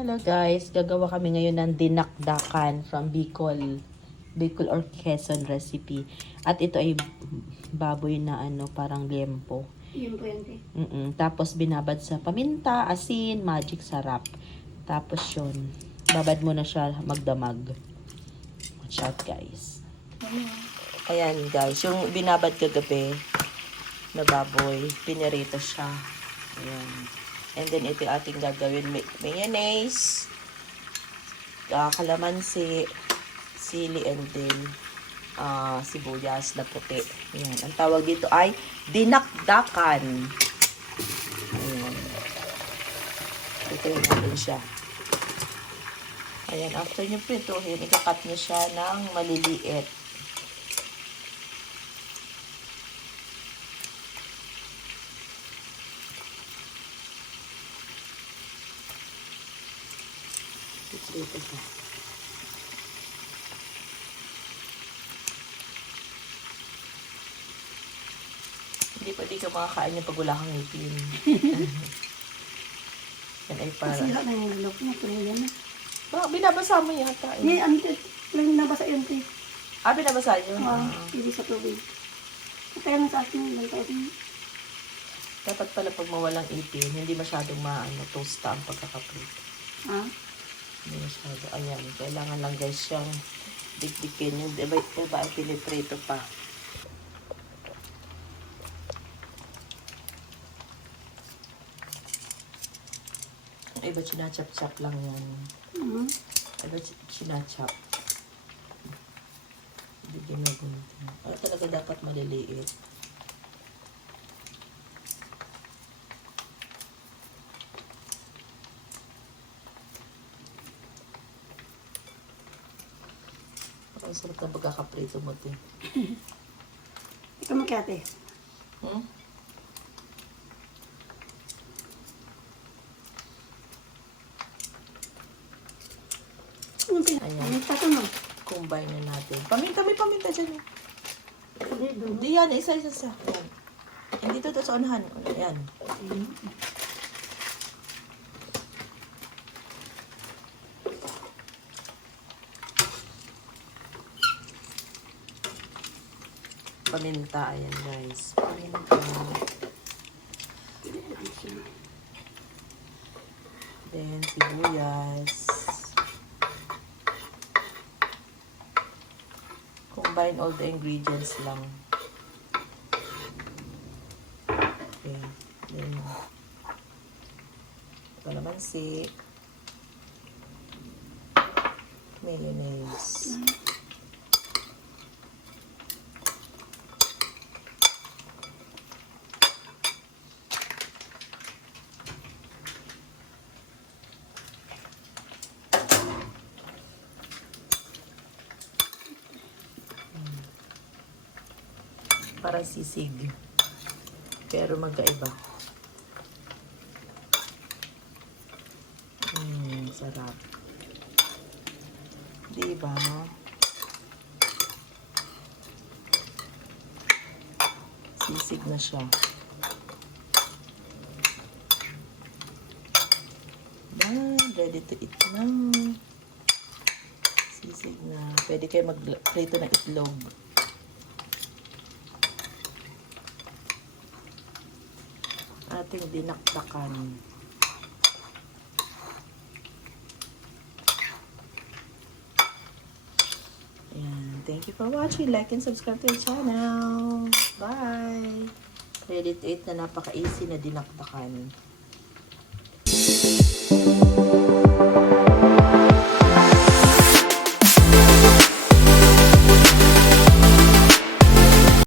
Hello guys, gagawa kami ngayon ng dinakdakan from Bicol or Quezon recipe. At ito ay baboy na parang liempo. Liempo yan, te. Tapos binabad sa paminta, asin, magic sarap. Tapos yun, babad mo na siya magdamag. Watch out guys. Ayan guys, yung binabad kagabi na baboy, pinirito siya. Ayan. And then, ito yung ating gagawin. Mayonnaise, kalamansi, sili, and then sibuyas na puti. Ayan. Ang tawag dito ay dinakdakan. Ayan. Ito yung natin siya. Ayan. After nyo prituhin, ikakat nyo siya ng maliliit. Dito siya. Hindi pa di ka makakain yung pag wala kang ngipin. Yan ay para. Kasi lahat na yung nilok mo. Tuloy yan. Binabasa mo yata. Hindi, lang nabasa yun, te. Binabasa yun? Hindi sa tubig. Kaya nga sa akin, Dapat pala pag mawalang ipin, hindi masyadong toasta ang pagkakaprito. Hindi masyado. Ayan. Kailangan lang guys siyang dikdikin. Yung iba ay piniprito pa. Yung iba sinachap-chap lang yan. Iba sinachap. Hindi ginagawa. Talaga dapat maliliit. Ang sarap ng pagkakaprito mo, te. Ikaw magkate. Ayan. Combine na natin. May paminta dyan. Hindi yan. Isa-isa. Ayan. Hindi ito sa unahan. Ayan. Paminta. Ayan guys. Paminta. Then sibuyas. Combine all the ingredients lang. Okay. Then kalamansi. Mayonnaise. Para sisig. Pero magkaiba. Sarap. Diba? Sisig na siya. Ready to eat na. Sisig na. Pwede kayo mag-prito ng itlog. Ating dinakdakan. Ayan. Thank you for watching. Like and subscribe to our channel. Bye! Ready to eat na napaka-easy na dinakdakan.